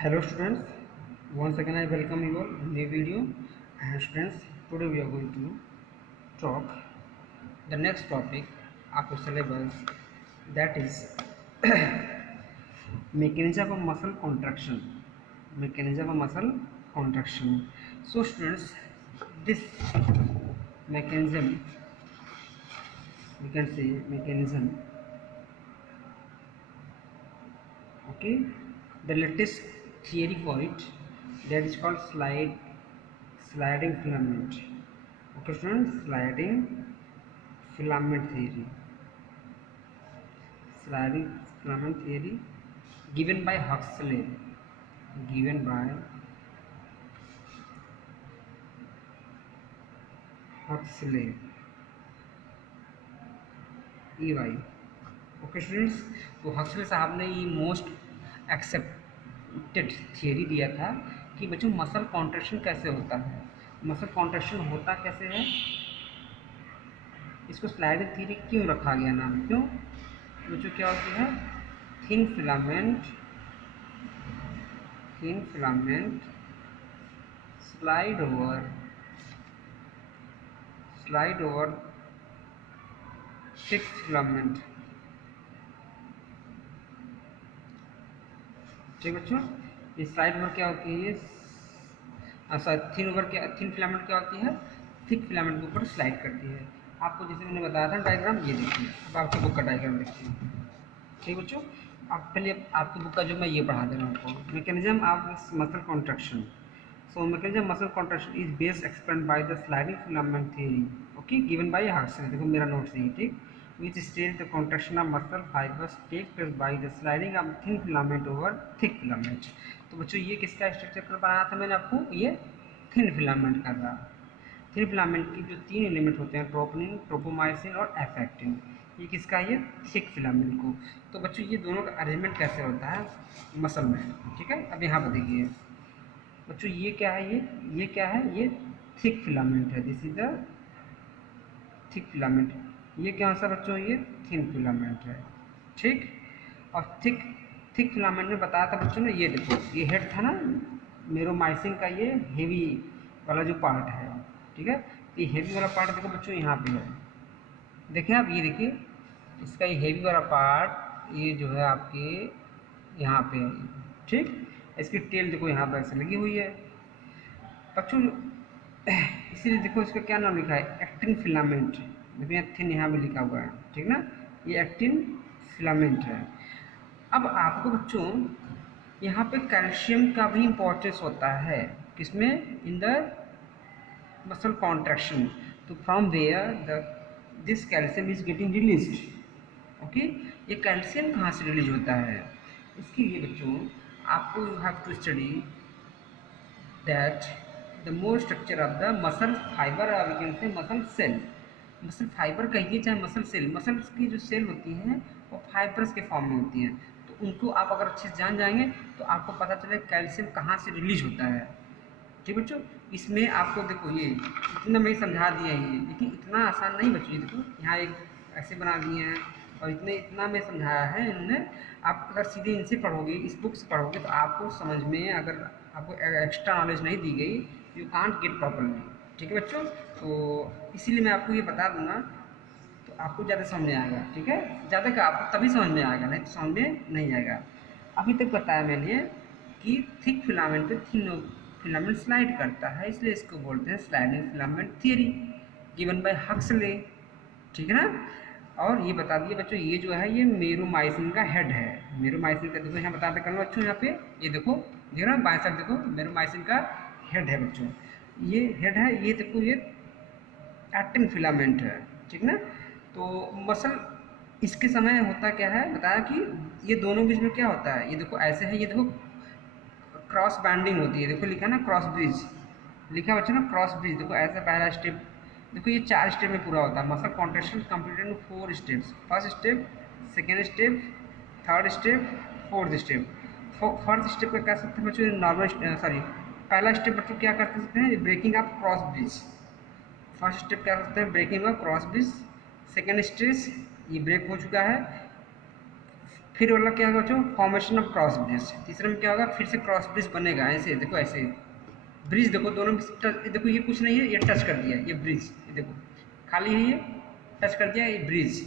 Hello students, once again I welcome you all in the video. And students, today we are going to talk the next topic of our syllabus, that is mechanism of muscle contraction. Mechanism of muscle contraction. So students, this mechanism, we can say mechanism, okay, the latest theory for it, that is called sliding filament. Okay students, sliding filament theory. Sliding filament theory given by Huxley. Given by Huxley, EY. Okay students, तो Huxley साहब ने ये most accepted theory दिया था कि बच्चों muscle contraction कैसे होता है। मसल कॉन्ट्रैक्शन होता कैसे है, इसको स्लाइडिंग थियरी क्यों रखा गया नाम, क्यों बच्चों, क्या होती है, thin filament slide over thick filament. ठीक बच्चों, इस स्लाइड ओवर क्या होती है, थिन फिलामेंट क्या होती है, थिक फिलामेंट के ऊपर स्लाइड करती है। आपको जैसे मैंने बताया था डायग्राम, ये देखिए, अब आपकी बुक का डायग्राम देखिए। ठीक बच्चों, आप पहले आपकी बुक का जो मैं ये पढ़ा दे रहा हूँ आपको, mechanism of muscle contraction. So mechanism muscle contraction is based explained by the sliding filament theory, okay, given by Huxley. देखो मेरा नोट्स है, ठीक, which states the contraction of muscle fibers take place by the sliding of thin filament over thick filament। तो बच्चों ये किसका structure बनाया था मैंने आपको, ये थिन फिलामेंट का था। थिन फिलामेंट की जो तीन एलिमेंट होते हैं, ट्रोपोनिन, ट्रोपोमाइसिन और एफेक्टिन, ये किसका, ये थिक फिलामेंट को। तो बच्चों ये दोनों का अरेंजमेंट कैसे होता है मसल में, ठीक है। अब यहाँ पर देखिए बच्चों, ये क्या है, ये क्या है, ये थिक फिलामेंट है, this is the thick filament. ये क्या सा बच्चों, ये थिन फिलामेंट है, ठीक। और थिक फिलामेंट में बताया था बच्चों ने, ये देखो ये हेड था ना मेरोमाइसिन का, ये हेवी वाला जो पार्ट है, ठीक है। ये हेवी वाला पार्ट देखो बच्चों यहाँ पे है, देखें आप, ये देखिए इसका ये हेवी वाला पार्ट, ये जो है आपके यहाँ पे है, ठीक। इसकी टेल देखो यहाँ पर ऐसे लगी हुई है बच्चों, इसीलिए देखो इसका क्या नाम लिखा है, एक्टिन फिलामेंट। देखो यहाँ थिन यहाँ भी लिखा हुआ है, ठीक ना, ये एक्टिन फिलामेंट है। अब आपको बच्चों यहाँ पे कैल्शियम का भी इम्पोर्टेंस होता है, किसमें, इन द मसल कॉन्ट्रैक्शन। तो from where this calcium is getting released, okay. ये कैल्शियम कहाँ से रिलीज होता है, इसके लिए बच्चों आपको you have to study that the more structure of the muscle fibre, we can say muscle cell. Muscle fibre कहिए चाहे मसल सेल, मसल्स की जो सेल होती हैं वो फाइबर्स के फॉर्म में होती हैं। तो उनको आप अगर अच्छे से जान जाएंगे तो आपको पता चले कैल्शियम कहाँ से रिलीज होता है, ठीक बच्चों। इसमें आपको देखो ये इतना मैं समझा दिया है ये, लेकिन इतना आसान नहीं बच्चों, ये देखो यहाँ एक ऐसे बना दिए हैं और इतना मैं समझाया है इन्होंने। आप अगर सीधे इनसे पढ़ोगे, इस बुक से पढ़ोगे, तो आपको समझ में, अगर आपको एक्स्ट्रा नॉलेज नहीं दी गई, यू कांट गेट प्रॉपरली, ठीक है बच्चों। तो इसीलिए मैं आपको ये बता दूंगा तो आपको ज़्यादा समझ में आएगा, ठीक है। ज़्यादा का आपको तभी समझ में आएगा, नहीं तो समझ में नहीं आएगा। अभी तक बताया मैंने कि थिक फिलामेंट पे थिन फिलामेंट स्लाइड करता है, इसलिए इसको बोलते हैं sliding filament theory, given by Huxley, ठीक है ना। और ये बता दिए बच्चों, ये जो है ये मेरोमाइसिन का हेड है। मेरोमाइसिन का देखो यहाँ बताते करूँ बच्चों, यहाँ पे ये देखो, देख रहे हो बाएं साइड देखो, मेरोमाइसिन का हेड है बच्चों, ये हेड है, ये देखो ये एक्टिन फिलामेंट है, ठीक ना। तो मसल इसके समय होता क्या है, बताया कि ये दोनों बीच में क्या होता है, ये देखो ऐसे है, ये देखो क्रॉस बैंडिंग होती है, देखो लिखा ना क्रॉस ब्रिज, लिखा बच्चों ना क्रॉस ब्रिज। देखो ऐसा पहला स्टेप, देखो ये 4 स्टेप में पूरा होता है muscle contraction, completed in 4 steps. First step, second step, third step, fourth step. First step का कह सकते हैं बच्चों नॉर्मल, सॉरी पहला स्टेप बच्चों क्या कर सकते हैं, breaking of cross bridge. First step क्या करते हैं, breaking of cross bridge. Second stage ये ब्रेक हो चुका है, फिर वाला क्या होगा बच्चों, फॉर्मेशन ऑफ क्रॉस ब्रिज। तीसरे में क्या होगा, फिर से क्रॉस ब्रिज बनेगा, ऐसे देखो ऐसे ब्रिज, देखो दोनों देखो ये कुछ नहीं है, ये टच कर दिया, ये ब्रिज, ये देखो खाली है, ये टच कर दिया, ये ब्रिज।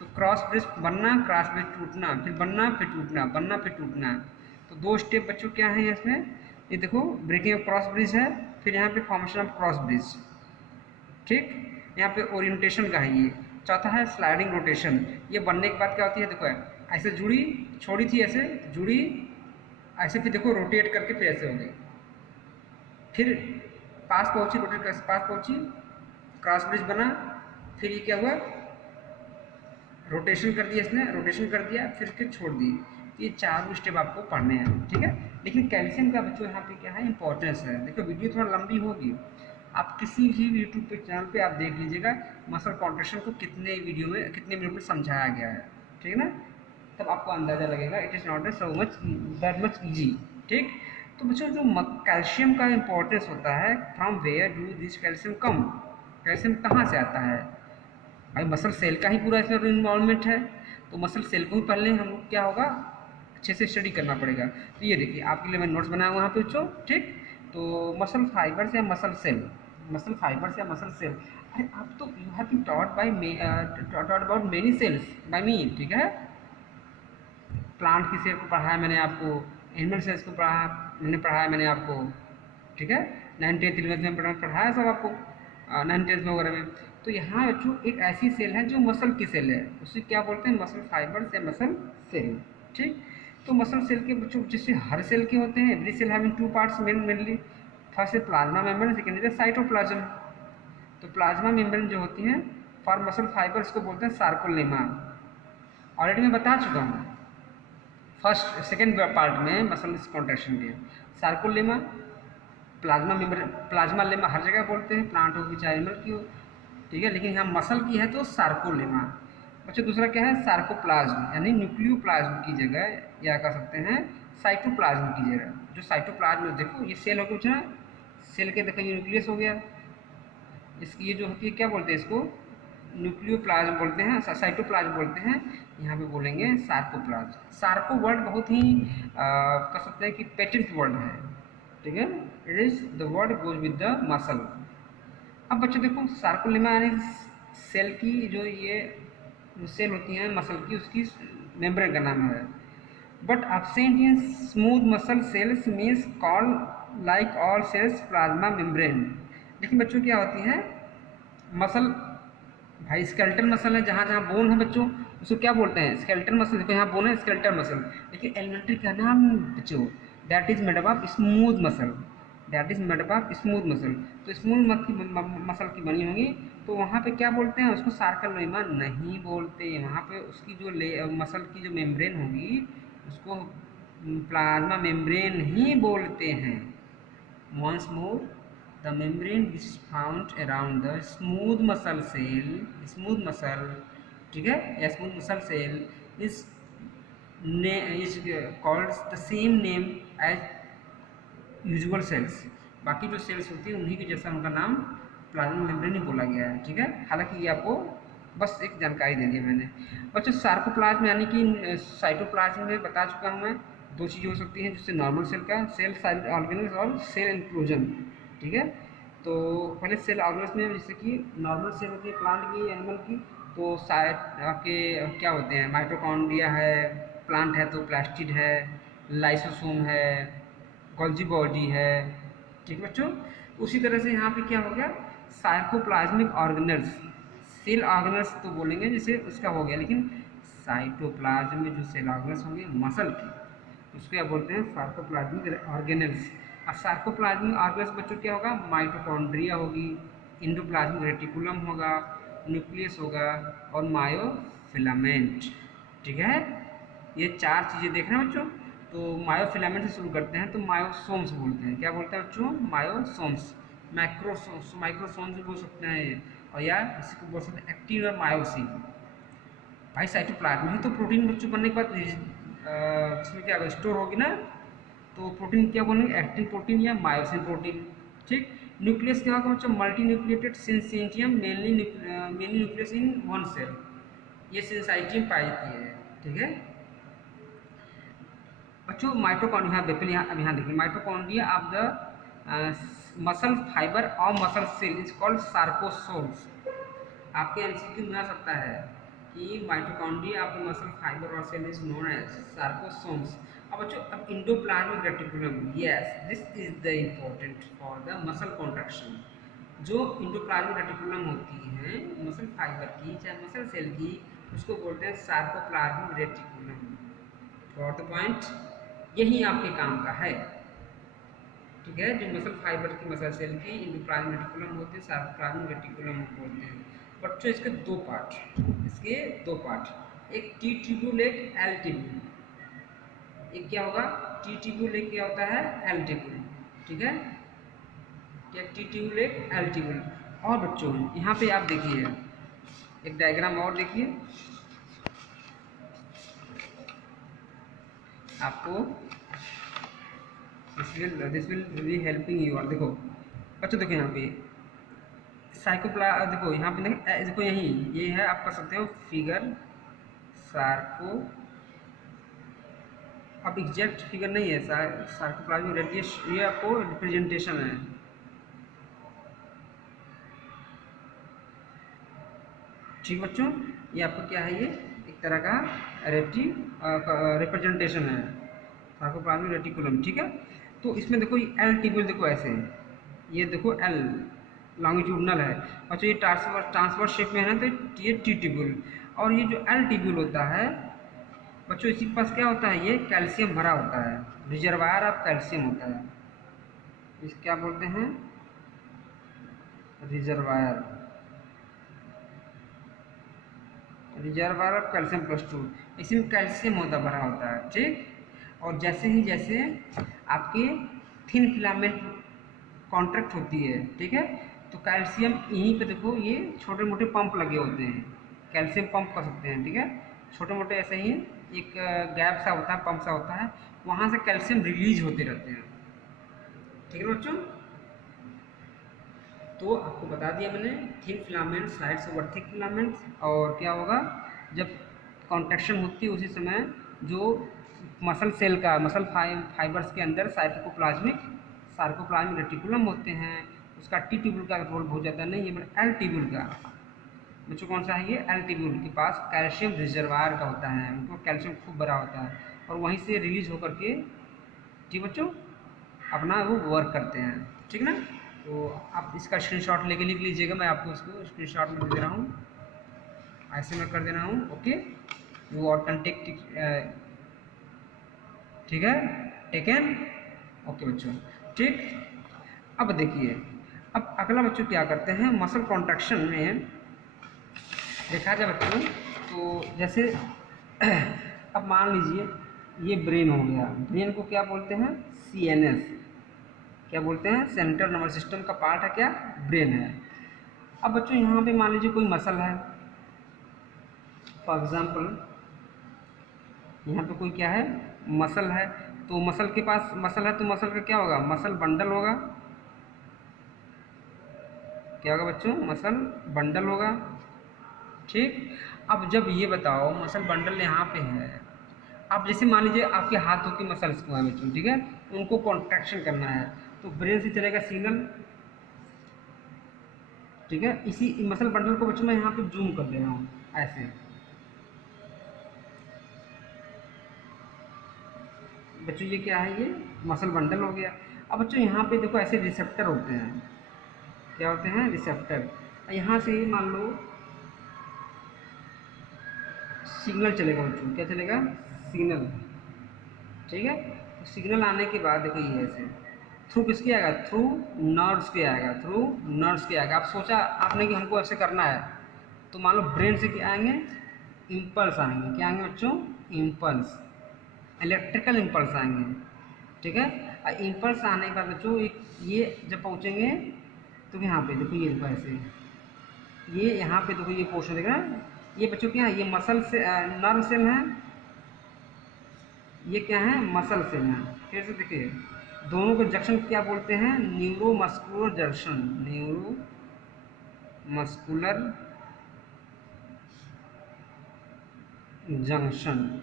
तो क्रॉस ब्रिज बनना, क्रॉस ब्रिज टूटना, फिर बनना फिर टूटना, बनना फिर टूटना। तो दो स्टेप बच्चों क्या है इसमें, ये देखो ब्रेकिंग ऑफ क्रॉस ब्रिज है, फिर यहाँ पे फॉर्मेशन ऑफ क्रॉस ब्रिज, ठीक, यहाँ पे ओरिएंटेशन का है ये। चौथा है स्लाइडिंग रोटेशन। ये बनने के बाद क्या होती है, देखो ऐसे जुड़ी, छोड़ी थी ऐसे, जुड़ी ऐसे, फिर देखो रोटेट करके फिर ऐसे हो गई, फिर पास पहुंची, रोटेट कर पास पहुंची, क्रॉस ब्रिज बना, फिर ये क्या हुआ, रोटेशन कर दिया इसने, रोटेशन कर दिया, फिर छोड़ दी। ये चारों स्टेप आपको पढ़ने हैं, ठीक है। लेकिन कैल्शियम का बच्चों यहाँ पे क्या है इंपॉर्टेंस है। देखो वीडियो थोड़ा लंबी होगी, आप किसी भी यूट्यूब पे चैनल पे आप देख लीजिएगा मसल कॉन्ट्रैक्शन को कितने वीडियो में, कितने मिनट में समझाया गया है, ठीक है ना, तब आपको अंदाज़ा लगेगा। It is not so much that much easy, ठीक। तो बच्चों जो कैल्शियम का इंपॉर्टेंस होता है, from where do this calcium come, calcium कहाँ से आता है भाई, मसल सेल का ही पूरा इसमें इन्वॉल्वमेंट है। तो मसल सेल को ही पहले हम लोग क्या होगा, अच्छे से स्टडी करना पड़ेगा। तो ये देखिए आपके लिए मैं नोट्स बनाया वहाँ पे बच्चों, ठीक। तो मसल फाइबर्स या मसल सेल, मसल फाइबर्स या मसल सेल, अरे आप तो you have been taught by taught about many cells by me, ठीक है। प्लांट की सेल को पढ़ाया मैंने आपको, एनिमल सेल्स को पढ़ाया मैंने आपको, ठीक है। 9th 11th में पढ़ाया सब आपको, 9th 10th में वगैरह में। तो यहाँ बच्चों एक ऐसी सेल है जो मसल की सेल है, उसे क्या बोलते हैं, मसल फाइबर्स या मसल सेल, ठीक। तो मसल सेल के बच्चों जैसे हर सेल के होते हैं, every cell having 2 parts mainly, first है प्लाज्मा मेम्ब्रेन, सेकेंड है साइटोप्लाज्म। तो प्लाज्मा मेम्ब्रेन जो होती है फॉर मसल फाइबर, इसको बोलते हैं सार्कोलेमा। ऑलरेडी मैं बता चुका हूँ फर्स्ट सेकेंड पार्ट में मसल कॉन्ट्रैक्शन के, sarcolemma, plasma membrane, plasma lemma हर जगह बोलते हैं, प्लांट हो कि चाहे एनिमल की हो, ठीक है। लेकिन यहाँ मसल की है तो सार्कोलेमा। अच्छा दूसरा क्या है, सार्कोप्लाज्म, यानी न्यूक्लियोप्लाज्म की जगह या कह सकते हैं साइटोप्लाज्म की जगह। जो साइटोप्लाज्म देखो ये सेल हो कुछ ना, सेल के देखो ये न्यूक्लियस हो गया, इसकी ये जो होती है क्या बोलते हैं, इसको न्यूक्लियोप्लाज्म बोलते हैं, साइटोप्लाज्म बोलते हैं, यहाँ पे बोलेंगे सार्कोप्लाज्म। सार्को वर्ड बहुत ही कह सकते हैं कि पेटेंट वर्ड है, ठीक है। It is the word goes with the muscle. अब बच्चों देखो सार्कोलेमा यानी सेल की जो ये सेल होती हैं मसल की, उसकी मेम्ब्रेन का नाम है। But absent in smooth muscle cells means called like all cells plasma membrane। लेकिन बच्चों क्या होती है मसल, भाई स्केलेटल मसल है, जहाँ जहाँ बोन है बच्चों उसको क्या बोलते हैं, स्केलेटल मसल। देखो यहाँ बोन है स्केलेटल मसल, लेकिन एलिमेंट्री का नाम बच्चों that is made up of smooth muscle, that is made up of smooth muscle. तो स्मूथ मसल की बनी होंगी, तो वहाँ पे क्या बोलते हैं उसको, सार्कोलेमा नहीं बोलते। वहाँ पे उसकी जो मसल की जो मेम्ब्रेन होगी उसको प्लाज्मा मेम्ब्रेन ही बोलते हैं। Once more, the membrane which is found around the smooth muscle cell, smooth muscle, ठीक है, या smooth muscle cell is called the same name as usual cells। बाकी जो सेल्स होती हैं उन्हीं के जैसा उनका नाम प्लाज्मा मेम्ब्रेन ही बोला गया है, ठीक है। हालांकि ये आपको बस एक जानकारी दे दी मैंने बच्चों। सार्कोप्लाज्म यानी कि साइटोप्लाज्म में बता चुका हूँ मैं, दो चीज़ें हो सकती हैं, जिससे नॉर्मल सेल का सेल ऑर्गेनिल्स और सेल इंक्लूजन, ठीक है। तो पहले सेल ऑर्गेनिल्स में जैसे कि नॉर्मल सेल होती है प्लांट की, एनिमल की, तो साइड आपके क्या होते हैं, माइटोकॉन्ड्रिया है, प्लांट है तो प्लास्टिड है, लाइसोसोम है, गोल्जी बॉडी है, ठीक है बच्चों। उसी तरह से यहाँ पे क्या हो गया, साइकोप्लाज्मिक ऑर्गेनल्स, सेल ऑर्गेनल्स तो बोलेंगे जैसे उसका हो गया, लेकिन साइटोप्लाज्म में जो सेल ऑर्गेनल्स होंगे मसल की, उसको क्या बोलते हैं, सार्कोप्लाज्मिक ऑर्गेनल्स। और सार्कोप्लाज्मिक ऑर्गेनल्स बच्चों क्या होगा, माइटोकॉन्ड्रिया होगी, एंडोप्लाज्मिक रेटिकुलम होगा, न्यूक्लियस होगा और मायोफिलामेंट, ठीक है। ये चार चीज़ें देख रहे हैं बच्चों। तो मायोफिलामेंट से शुरू करते हैं, तो मायोसोम्स बोलते हैं, क्या बोलते हैं बच्चों, मायोसोम्स। माइक्रोसोम्स भी बोल सकते हैं ये, और या इसको बोल सकते हैं एक्टिन और मायोसिन। भाई साइटोप्लाज्म ही तो प्रोटीन बच्चों बनने के बाद इसमें क्या स्टोर होगी ना, तो प्रोटीन क्या बोलेंगे, एक्टिन प्रोटीन या मायोसिन प्रोटीन, ठीक। न्यूक्लियस क्या होगा बच्चों, multi nucleated syncytium mainly nucleus in one cell, ये सिंसाइटियम पाई जाती है, ठीक है बच्चों। माइटोकॉन्ड्रिया यहाँ अब यहाँ देखिए, mitochondria of the muscle fibre और मसल सेल इज कॉल्ड सार्कोसोम्स। आपके एमसीक्यू में आ सकता है कि mitochondria of the muscle fibre और सेल इज नोन एज सार्कोसोम्स। अब बच्चों अब endoplasmic reticulum, yes this is the important for the muscle contraction. जो इंडोप्लाज्मिक रेटिकुलम होती है मसल फाइबर की चाहे मसल सेल की, उसको बोलते हैं sarcoplasmic reticulum. For the point यही आपके काम का है, ठीक है। जो मसल फाइबर की मसल सेल की इंडोप्लाज्मिक रेटिकुलम होते हैं, सार्कोप्लाज्मिक रेटिकुलम बोलते हैं। बच्चों इसके दो पार्ट, एक टी ट्यूब्यूल एक एल ट्यूब्यूल। एक क्या होगा, टी ट्यूब्यूल एक क्या होता है, एल ट्यूब्यूल, ठीक है। एक टी ट्यूब्यूल एक एल ट्यूब्यूल। और बच्चों यहाँ पे आप देखिए एक डायग्राम और देखिए, आपको this will be helping you. और देखो बच्चों देखो यहाँ पे देखो यहाँ पे देखो यही ये है, आप कर सकते हो फिगर सार्को। अब एग्जैक्ट फिगर नहीं है सार्कोप्लाज्मिक रेडियस, ये आपको रिप्रेजेंटेशन है, ठीक बच्चों। ये आपको क्या है, ये एक तरह का रिप्रेजेंटेशन है सार्कोप्लाज्मिक रेटिकुलम, ठीक है। तो इसमें देखो ये एल टिब्यूल देखो ऐसे है, ये देखो एल लॉन्गिट्यूडनल है, बच्चों ये ट्रांसवर्स शेप में है ना, तो ये टी टिब्यूल। और ये जो एल टिब्यूल होता है बच्चों, इसी के पास क्या होता है, ये कैल्शियम भरा होता है, रिजर्वायर ऑफ कैल्शियम होता है। इस क्या बोलते हैं, रिजर्वायर ऑफ कैल्शियम +2। इसमें कैल्शियम होता भरा होता है, ठीक। और जैसे आपके थिन फिलामेंट कॉन्ट्रैक्ट होती है, ठीक है, तो कैल्शियम यहीं पे देखो ये छोटे मोटे पंप लगे होते हैं, कैल्शियम पंप कर सकते हैं, ठीक है। छोटे मोटे ऐसे ही एक गैप सा होता है, पंप सा होता है, वहाँ से कैल्शियम रिलीज होते रहते हैं, ठीक है बच्चों। तो आपको बता दिया मैंने, thin filament slides over thick filament. और क्या होगा, जब कॉन्ट्रैक्शन होती है उसी समय जो मसल सेल का मसल फाइबर्स के अंदर सार्कोप्लाज्मिक रेटिकुलम होते हैं, उसका टी ट्यूब्यूल का रोल बहुत ज़्यादा नहीं है, बट एल ट्यूब्यूल का बच्चों कौन सा है, ये एल ट्यूब्यूल के पास कैल्शियम रिजर्वायर का होता है, उनको कैल्शियम खूब भरा होता है और वहीं से रिलीज होकर के, ठीक बच्चों, अपना वो वर्क करते हैं, ठीक ना। तो आप इसका स्क्रीनशॉट लेके लिख लीजिएगा, मैं आपको उसको स्क्रीनशॉट में दे रहा हूँ, ऐसे मैं कर दे रहा हूँ, ओके। वो और कंटेक्ट, ठीक है, टेकन, ओके बच्चों, ठीक। अब देखिए, अब अगला बच्चों क्या करते हैं, मसल कॉन्ट्रैक्शन में देखा जाए बच्चों, तो जैसे अब मान लीजिए ये ब्रेन हो गया, ब्रेन को क्या बोलते हैं, CNS, क्या बोलते हैं, सेंट्रल नर्वस सिस्टम का पार्ट है क्या, ब्रेन है। अब बच्चों यहाँ पे मान लीजिए कोई मसल है, फॉर एग्जांपल यहाँ पे कोई क्या है, मसल है, तो मसल के पास मसल है, तो मसल का क्या होगा, मसल बंडल होगा, क्या होगा बच्चों, मसल बंडल होगा, ठीक। अब जब ये बताओ मसल बंडल यहाँ पे है, अब जैसे मान लीजिए आपके हाथों की मसल्स को है बच्चों, ठीक है, उनको कॉन्ट्रैक्शन करना है, तो ब्रेन से चलेगा सिग्नल, ठीक है। इसी मसल बंडल को बच्चों मैं यहाँ पे जूम कर दे रहा हूँ ऐसे, बच्चों ये क्या है, ये मसल बंडल हो गया। अब बच्चों यहाँ पे देखो ऐसे रिसेप्टर होते हैं, क्या होते हैं, रिसेप्टर। यहाँ से मान लो सिग्नल चलेगा बच्चों, क्या चलेगा, सिग्नल, ठीक है। तो सिग्नल आने के बाद देखो ये ऐसे थ्रू किसके आएगा, थ्रू नर्व्स के आएगा, थ्रू नर्व्स के आएगा। आप सोचा आपने कि हमको ऐसे करना है, तो मान लो ब्रेन से क्या आएंगे, इम्पल्स आएंगे, क्या आएंगे बच्चों, इम्पल्स, इलेक्ट्रिकल इम्पल्स आएंगे, ठीक है। और इम्पल्स आने के बाद बच्चों ये जब पहुँचेंगे तो यहाँ पे देखो, ये देखो ऐसे, ये यहाँ पे देखो ये पोर्शन देख रहे हैं, ये बच्चों क्या है, ये मसल से नर्व सेल है, ये क्या है, मसल सेल है। फिर से देखिए दोनों को जंक्शन क्या बोलते हैं, न्यूरोमस्कुलर जंक्शन, जंक्शन।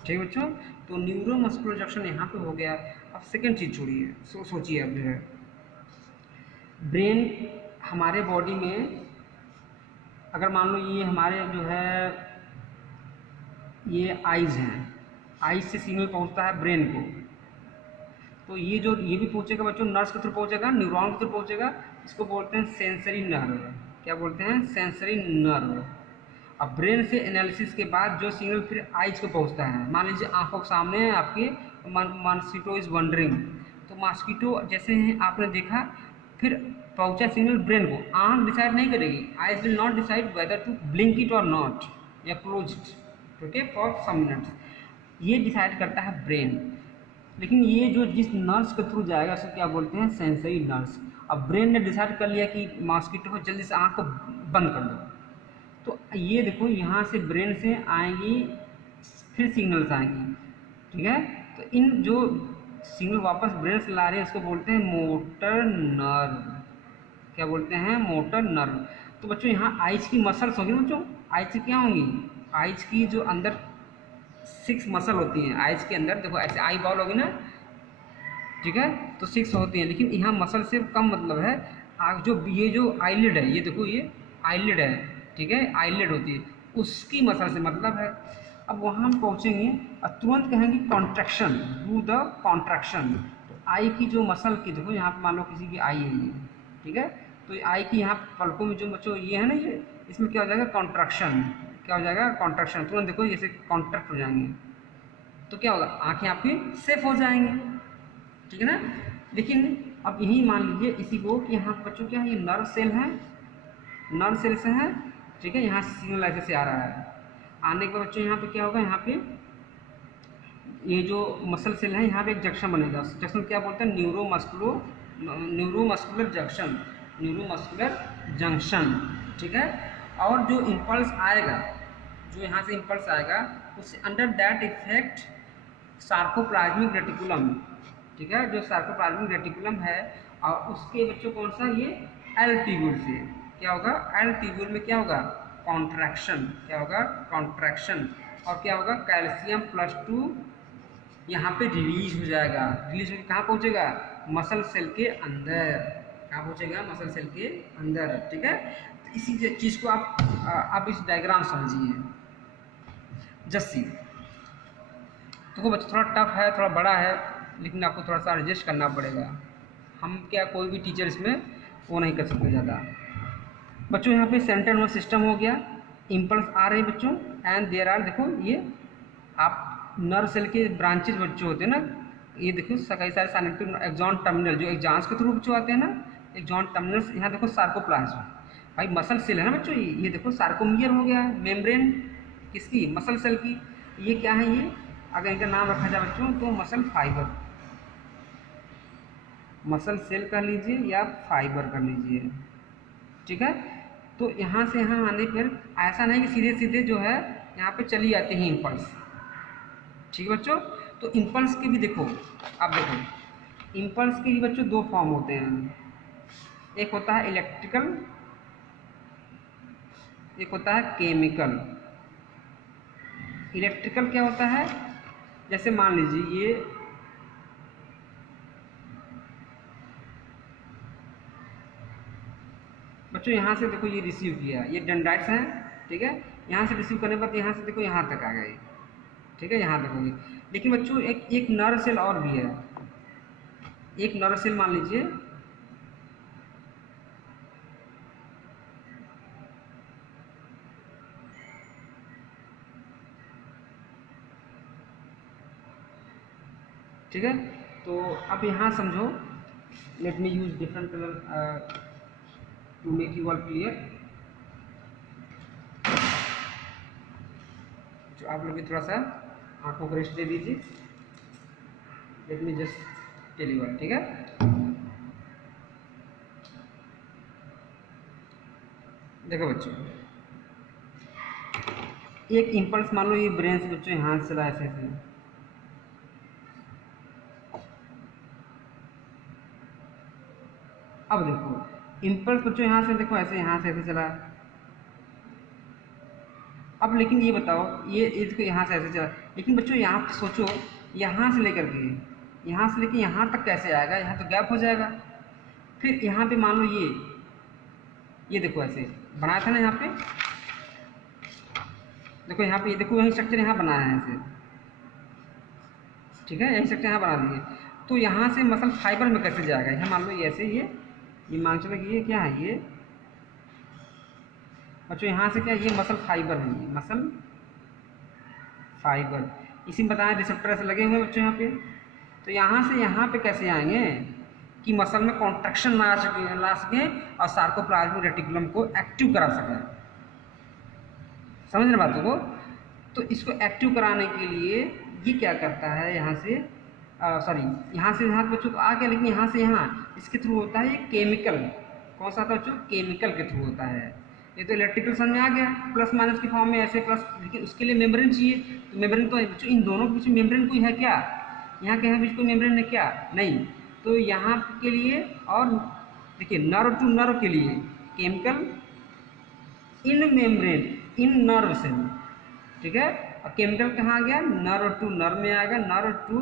ठीक है बच्चों, तो न्यूरोमस्कुलर जंक्शन यहाँ पे हो गया। अब सेकंड चीज़ छोड़िए, सोचिए अब जो है ब्रेन हमारे बॉडी में, अगर मान लो ये हमारे जो है ये आइज़ हैं, आइज़ से सिग्नल पहुँचता है ब्रेन को, तो ये भी पहुँचेगा बच्चों नर्व्स के थ्रू पहुँचेगा, न्यूरॉन के थ्रू पहुँचेगा। इसको बोलते हैं सेंसरी नर्व। क्या बोलते हैं? Sensory nerve. अब ब्रेन से एनालिसिस के बाद जो सिग्नल फिर आइज को पहुंचता है, मान लीजिए आंखों के सामने है आपके मॉस्किटो इज वंडरिंग, तो मॉस्किटो जैसे ही आपने देखा फिर पहुंचा सिग्नल ब्रेन को। आंख डिसाइड नहीं करेगी, eyes will not decide whether to blink it और नॉट या close it, okay, for some minutes. ये डिसाइड करता है ब्रेन। लेकिन ये जो जिस नर्व्स के थ्रू जाएगा उसको क्या बोलते हैं? Sensory nerves. अब ब्रेन ने डिसाइड कर लिया कि मॉस्किटो को जल्दी से आंख को बंद कर दो, तो ये देखो यहाँ से ब्रेन से आएंगी फिर सिग्नल्स आएंगी, ठीक है। तो इन जो सिग्नल वापस ब्रेन से ला रहे हैं इसको बोलते हैं मोटर नर्व। क्या बोलते हैं? Motor nerve. तो बच्चों यहाँ आइज की मसल्स होगी बच्चों, आइज की क्या होंगी? आइज की जो अंदर 6 मसल होती हैं आइज के अंदर, देखो ऐसे आई बॉल होगी ना, ठीक है, तो 6 होती हैं, लेकिन यहाँ मसल से कम मतलब है। जो ये जो आईलिड है, ये देखो ये आईलिड है, ठीक है, आईलिड होती है, उसकी मसल से मतलब है। अब वहाँ हम पहुँचेंगे और तुरंत कहेंगे कॉन्ट्रैक्शन, डू द कॉन्ट्रैक्शन। तो आई की जो मसल की देखो यहाँ पे मान लो किसी की आई है ये, ठीक है, तो आई की यहाँ पलकों में जो बच्चों ये है ना, ये इसमें क्या हो जाएगा? कॉन्ट्रैक्शन। क्या हो जाएगा? कॉन्ट्रैक्शन। तुरंत देखो जैसे कॉन्ट्रैक्ट हो जाएंगे, तो क्या होगा? आँखें आपकी सेफ हो जाएंगी, ठीक है ना। लेकिन अब यही मान लीजिए इसी को कि यहाँ बच्चों क्या है, ये नर्व सेल है, नर्व सेल से है, ठीक है, यहाँ सिग्नल ऐसे से आ रहा है। आने के बाद बच्चों यहाँ पे क्या होगा? यहाँ पे ये जो मसल सेल है यहाँ पे एक जंक्शन बनेगा, जंक्शन क्या बोलते हैं? न्यूरोमस्कुलर जंक्शन, न्यूरोमस्कुलर जंक्शन, ठीक है। और जो इम्पल्स आएगा, जो यहाँ से इम्पल्स आएगा, उससे under that effect sarcoplasmic reticulum, ठीक है, जो सार्कोप्लाज्मिक रेटिकुलम है, और उसके बच्चों कौन सा? ये एल ट्यूब्यूल से क्या होगा? एल ट्यूब्यूल में क्या होगा? कॉन्ट्रैक्शन। क्या होगा? कॉन्ट्रैक्शन। और क्या होगा? कैल्शियम +2 यहाँ पे रिलीज हो जाएगा। रिलीज होकर कहाँ पहुँचेगा? मसल सेल के अंदर। कहाँ पहुँचेगा? मसल सेल के अंदर, ठीक है। तो इसी चीज़ को आप इस डायग्राम समझिए। जस्सी तो बच्चों थोड़ा टफ है, थोड़ा बड़ा है, लेकिन आपको थोड़ा सा एडजस्ट करना पड़ेगा। हम क्या कोई भी टीचर इसमें वो नहीं कर सकते ज़्यादा। बच्चों यहाँ पे सेंट्रल नर्वस सिस्टम हो गया, इम्पल्स आ रहे हैं बच्चों, एंड देयर आर, देखो ये आप नर्व सेल के ब्रांचेज बच्चों होते हैं ना, ये देखो कई सारे साइनेप्टिक एक्सॉन टर्मिनल जो एग्जाम्स के थ्रू बच्चों आते हैं ना, एक्सॉन टर्मिनल्स। यहाँ देखो सार्कोप्लाज्म, भाई मसल सेल है ना बच्चों, ये देखो सार्कोमियर हो गया, मेम्ब्रेन किसकी? मसल सेल की। ये क्या है? ये अगर इनका नाम रखा जाए बच्चों तो मसल फाइबर, मसल सेल कर लीजिए या फाइबर कर लीजिए, ठीक है। तो यहाँ से यहाँ आने पर ऐसा नहीं कि सीधे सीधे जो है यहाँ पे चली जाती हैं इम्पल्स, ठीक है बच्चों। तो इम्पल्स के भी देखो, आप देखो इम्पल्स के भी बच्चों 2 फॉर्म होते हैं, एक होता है इलेक्ट्रिकल, एक होता है केमिकल। इलेक्ट्रिकल क्या होता है? जैसे मान लीजिए ये बच्चों यहाँ से देखो ये रिसीव किया, ये डेंड्राइट्स हैं, ठीक है, यहाँ से रिसीव करने पर यहाँ से देखो यहाँ तक आ गए, ठीक है, यहाँ तक होगी। लेकिन बच्चों एक नर्व सेल और भी है, एक नर्व सेल मान लीजिए, ठीक है। तो अब यहाँ समझो, let me use different colour to make you all clear. तो आप लोग भी थोड़ा सा आंखों को रेस्ट दे दीजिए, let me just tell you all, ठीक है। देखो बच्चों, एक इम्पल्स मान लो ये ब्रेन से बच्चों यहाँ से चला ऐसे ऐसे, अब देखो इम्पल्स बच्चों यहाँ से देखो ऐसे, यहाँ से ऐसे चला। अब अब लेकिन ये बताओ, ये इसको यहाँ से ऐसे चला, लेकिन बच्चों यहाँ पे सोचो, यहाँ से लेकर यहाँ तक कैसे आएगा, यहाँ तो गैप हो जाएगा। फिर यहाँ पे मान लो ये देखो ऐसे बनाया था ना, यहाँ पे देखो, यहाँ पे ये देखो, यही स्ट्रक्चर यहाँ बनाया है ऐसे, ठीक है, यही स्ट्रक्चर यहाँ बना दिए। तो यहाँ से मसल फाइबर में कैसे जाएगा, यहाँ मान लो ये ऐसे, ये मान चलो कि ये क्या है, ये बच्चों यहाँ से क्या, ये मसल फाइबर है, ये मसल फाइबर, इसी में बताया रिसेप्टर ऐसे लगे हुए हैं बच्चों यहाँ पे। तो यहाँ से यहाँ पे कैसे आएंगे कि मसल में कॉन्ट्रैक्शन ला सकें और सार्कोप्लाज्मिक रेटिकुलम को एक्टिव करा सकें। समझ रहे बातों को? तो इसको एक्टिव कराने के लिए ये क्या करता है, यहाँ से यहाँ से यहाँ बच्चों को आ गया, लेकिन यहाँ से यहाँ इसके थ्रू होता है ये केमिकल। कौन सा था बच्चों? केमिकल के थ्रू होता है। ये तो इलेक्ट्रिकल समझ में आ गया, प्लस माइनस की फॉर्म में ऐसे प्लस, लेकिन उसके लिए मेम्ब्रेन चाहिए। तो मेम्ब्रेन तो बच्चों इन दोनों के बीच में मेम्ब्रेन कोई है क्या? यहाँ के बीच कोई मेम्ब्रेन है क्या? नहीं। तो यहाँ के लिए, और देखिए नर्व टू नर्व के लिए chemical in membrane in nerve cell, ठीक है। और केमिकल कहाँ आ गया? नर्व टू नर्व में आएगा, नर्व टू,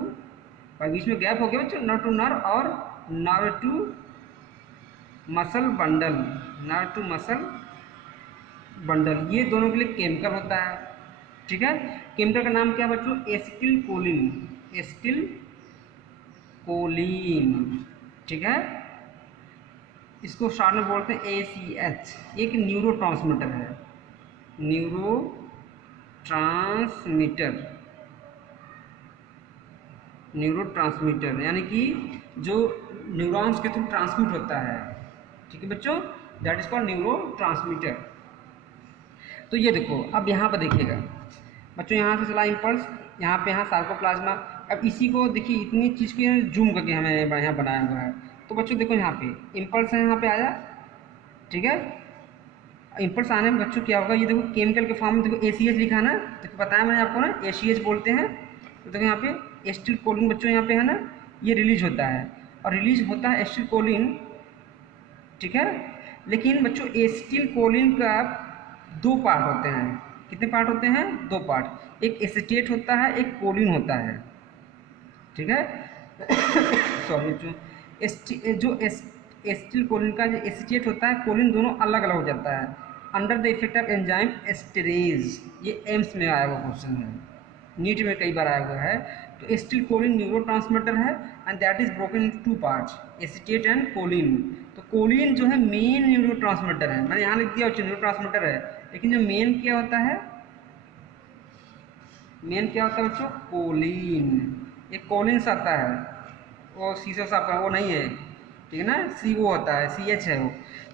बीच में गैप हो गया बच्चों, नर्व टू नर्व और nerve to muscle bundle, nerve to muscle bundle, ये दोनों के लिए केमिकल होता है, ठीक है। केमिकल का नाम क्या है बच्चों? एसिटिल कोलिन, एसिटिल कोलिन, ठीक है। इसको शॉर्ट में बोलते हैं ACH। एक न्यूरो ट्रांसमीटर है, न्यूरो ट्रांसमीटर यानी कि जो न्यूरॉन्स के थ्रू ट्रांसमिट होता है, ठीक है बच्चों, that is called neuro transmitter. तो ये देखो, अब यहाँ पर देखिएगा बच्चों, यहाँ से चला इम्पल्स, यहाँ पे यहाँ सार्कोप्लाज्मा। अब इसी को देखिए, इतनी चीज़ को जूम करके हमें यहाँ बनाया हुआ है। तो बच्चों देखो, यहाँ पे इम्पल्स है, यहाँ पे आया, ठीक है। इम्पल्स आने में बच्चों क्या होगा, ये देखो केमिकल के फॉर्म में देखो ACH लिखा ना, देखो बताया मैंने आपको ना, ACH बोलते हैं। तो देखो यहाँ पे एसिटिल कोलिन बच्चों यहाँ पे है ना, ये रिलीज होता है, और रिलीज होता है एसिटिल कोलिन, ठीक है। लेकिन बच्चों एसिटिल कोलिन का दो पार्ट होते हैं। कितने पार्ट होते हैं? दो पार्ट, एक एसिटेट होता है, एक कोलिन होता है, ठीक है। सॉरी बच्चों, जो एसिटिल कोलिन का जो एसिटेट होता है, कोलिन दोनों अलग अलग हो जाता है under the effect of enzyme esterase. ये एम्स में आया हुआ क्वेश्चन है, नीट में कई बार आया हुआ है। तो एसिटिल कोलिन न्यूरोट्रांसमीटर है and that is broken into two parts, acetate and choline. तो कोलिन जो है मेन न्यूरोट्रांसमीटर है, मैंने यहाँ लिख दिया न्यूरोट्रांसमीटर है, लेकिन जो मेन क्या होता है, मेन क्या होता है बच्चों? कोलिन। एक कोलिन आता है, वो सीसो सा वो नहीं है, ठीक है ना, CO होता है, CH है वो।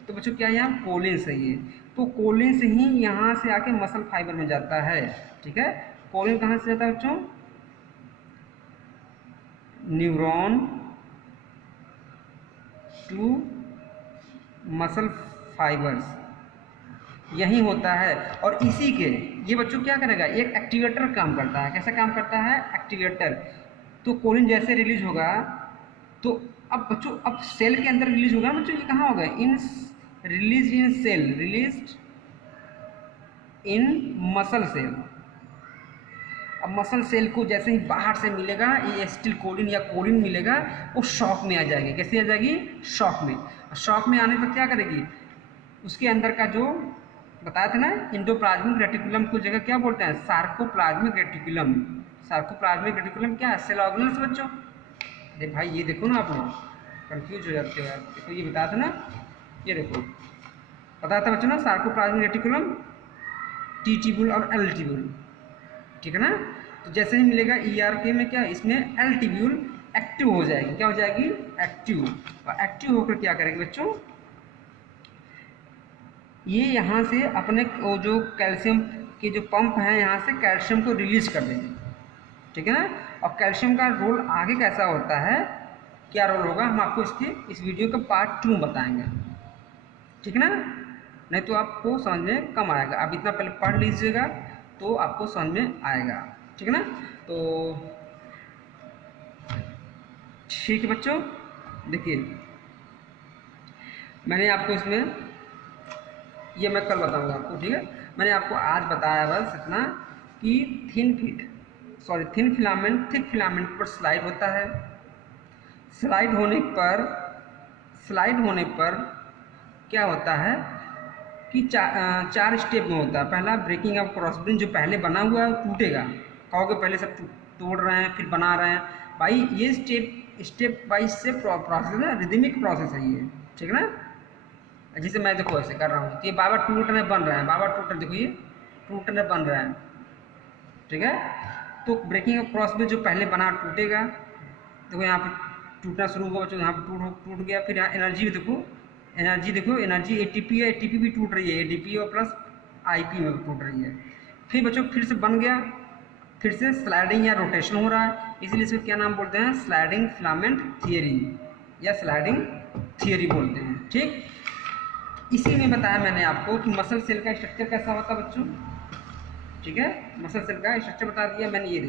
तो बच्चों क्या है, यहाँ कोलिन से ही है। तो कोलिन से ही यहाँ से आके मसल फाइबर में जाता है, ठीक है। कोलिन कहाँ से जाता है बच्चों? न्यूरॉन टू मसल फाइबर्स, यही होता है। और इसी के ये बच्चों क्या करेगा, एक एक्टिवेटर काम करता है। कैसा काम करता है? एक्टिवेटर। तो कोलिन जैसे रिलीज होगा, तो अब बच्चों अब सेल के अंदर रिलीज होगा बच्चों, ये कहाँ होगा? In release in cell, released in muscle cell. अब मसल सेल को जैसे ही बाहर से मिलेगा ये एसिटिल कोलिन या कोलिन मिलेगा, वो शॉक में आ जाएगी। कैसे आ जाएगी? शॉक में। शॉक में आने पर क्या करेगी, उसके अंदर का जो बताया था ना एंडोप्लाज्मिक रेटिकुलम को जगह क्या बोलते हैं? Sarcoplasmic reticulum. सार्कोप्लाज्मिक रेटिकुलम क्या है? सेल ऑर्गेनल्स बच्चों। अरे भाई ये देखो ना, आप लोग कंफ्यूज हो जाते हो यार। देखो ये बताया था ना, ये देखो बताया था बच्चों ना, सार्कोप्लाज्मिक रेटिकुलम, टी ट्यूब्यूल और एल ट्यूब्यूल, ठीक है ना। तो जैसे ही मिलेगा ERK में क्या, इसमें एल ट्यूब्यूल एक्टिव हो जाएगी। क्या हो जाएगी? एक्टिव। और एक्टिव होकर क्या करेगी बच्चों, ये यहाँ से अपने वो जो कैल्शियम के जो पंप हैं, यहाँ से कैल्शियम को रिलीज कर देंगे, ठीक है ना। और कैल्शियम का रोल आगे कैसा होता है, क्या रोल होगा, हम आपको इस वीडियो का पार्ट 2 बताएंगे, ठीक है ना। नहीं तो आपको समझ में कम आएगा, आप इतना पहले पढ़ लीजिएगा तो आपको समझ में आएगा, ठीक है ना। तो ठीक है बच्चों, देखिए मैंने आपको इसमें ये मैं कल बताऊंगा आपको, ठीक है। मैंने आपको आज बताया बस इतना कि थिन फिलामेंट थिक फिलामेंट पर स्लाइड होता है। स्लाइड होने पर क्या होता है कि चार स्टेप में होता है। पहला ब्रेकिंग ऑफ क्रॉस ब्रिज, जो पहले बना हुआ है वो टूटेगा। कहोगे पहले सब तोड़ रहे हैं फिर बना रहे हैं, भाई ये स्टेप बाई स्टेप प्रोसेस है, रिदमिक प्रोसेस है ये, ठीक है ना। जैसे मैं देखो ऐसे कर रहा हूँ, ये बाबा टूट रहे बन रहे हैं, बाबा टूट रहे, देखो ये टूट रहे बन रहे हैं, ठीक है। तो ब्रेकिंग ऑफ क्रॉस ब्रिज जो पहले बना टूटेगा, देखो यहाँ पे टूटना शुरू होगा बच्चों, यहाँ पे टूट गया। फिर यहाँ एनर्जी देखो एनर्जी एटीपी है, एटीपी भी टूट रही है, एटीपी और प्लस आईपी में टूट रही है। फिर बच्चों फिर से बन गया, फिर से स्लाइडिंग या रोटेशन हो रहा है, इसलिए इसको क्या नाम बोलते हैं, स्लाइडिंग फिलामेंट थियरी या स्लाइडिंग थियरी बोलते हैं, ठीक। इसी में बताया मैंने आपको कि मसल सेल का स्ट्रक्चर कैसा होता है बच्चों, ठीक है। मसल सेल का स्ट्रक्चर बता दिया मैंने, ये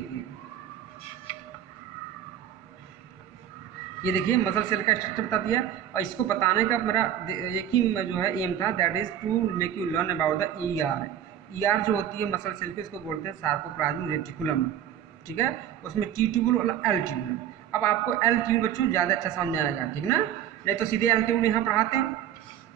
देखिए मसल सेल का स्ट्रक्चर बता दिया। और इसको बताने का मेरा एक ही जो है एम था, that is to make you learn about the ER. ER जो होती है मसल सेल की, इसको बोलते हैं सार्कोप्लाज्मिक रेटिकुलम, ठीक है। उसमें टी ट्यूबुल और एल ट्यूबुल। अब आपको एल ट्यूबुल बच्चों ज़्यादा अच्छा समझ में आएगा, ठीक ना। नहीं तो सीधे एल ट्यूबुल यहाँ पढ़ाते हैं,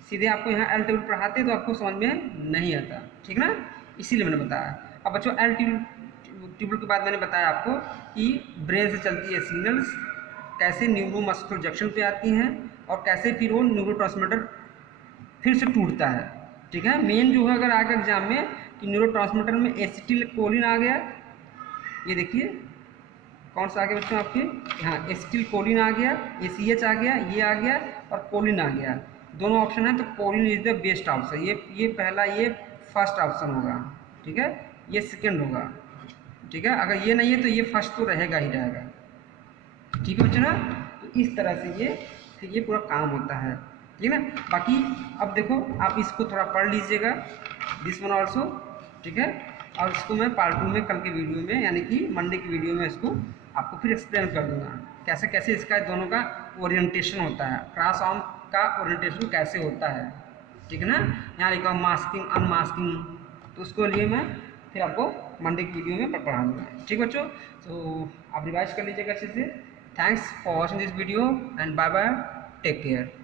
सीधे आपको यहाँ एल ट्यूबुल पढ़ाते तो आपको समझ में नहीं आता, ठीक ना, इसीलिए मैंने बताया। अब बच्चों एल ट्यूबुल के बाद मैंने बताया आपको कि ब्रेन से चलती है सिग्नल्स, कैसे न्यूरोमस्कुलर जंक्शन पे आती हैं और कैसे फिर वो न्यूरोट्रांसमीटर फिर से टूटता है, ठीक है। मेन जो है अगर आगे एग्जाम में कि न्यूरोट्रांसमीटर में एसिटिल कोलिन आ गया, ये देखिए कौन सा आ गया बच्चों आपके, हाँ एसिटिल कोलिन आ गया, ACH आ गया, ये आ गया और कोलिन आ गया, दोनों ऑप्शन है। तो choline is the best option, ये पहला, ये फर्स्ट ऑप्शन होगा, ठीक है, ये सेकेंड होगा, ठीक है। अगर ये नहीं है तो ये फर्स्ट तो रहेगा ही रहेगा, ठीक है बच्चों ना। तो इस तरह से ये पूरा काम होता है, ठीक है ना। बाकी अब देखो आप इसको थोड़ा पढ़ लीजिएगा, दिस वन ऑल्सो, ठीक है। और इसको मैं पार्ट 2 में कल के वीडियो में यानी कि मंडे की वीडियो में इसको आपको फिर एक्सप्लेन कर दूंगा, कैसे कैसे इसका दोनों का ओरिएंटेशन होता है, क्रॉस आर्म का ओरिएंटेशन कैसे होता है, ठीक है ना। यहाँ लिखा मास्किंग अनमास्किंग, तो उसको लिए मैं फिर आपको मंडे की वीडियो में पढ़ा दूँगा, ठीक बच्चों। तो आप रिवाइज कर लीजिएगा अच्छे से। Thanks for watching this video and bye bye, take care.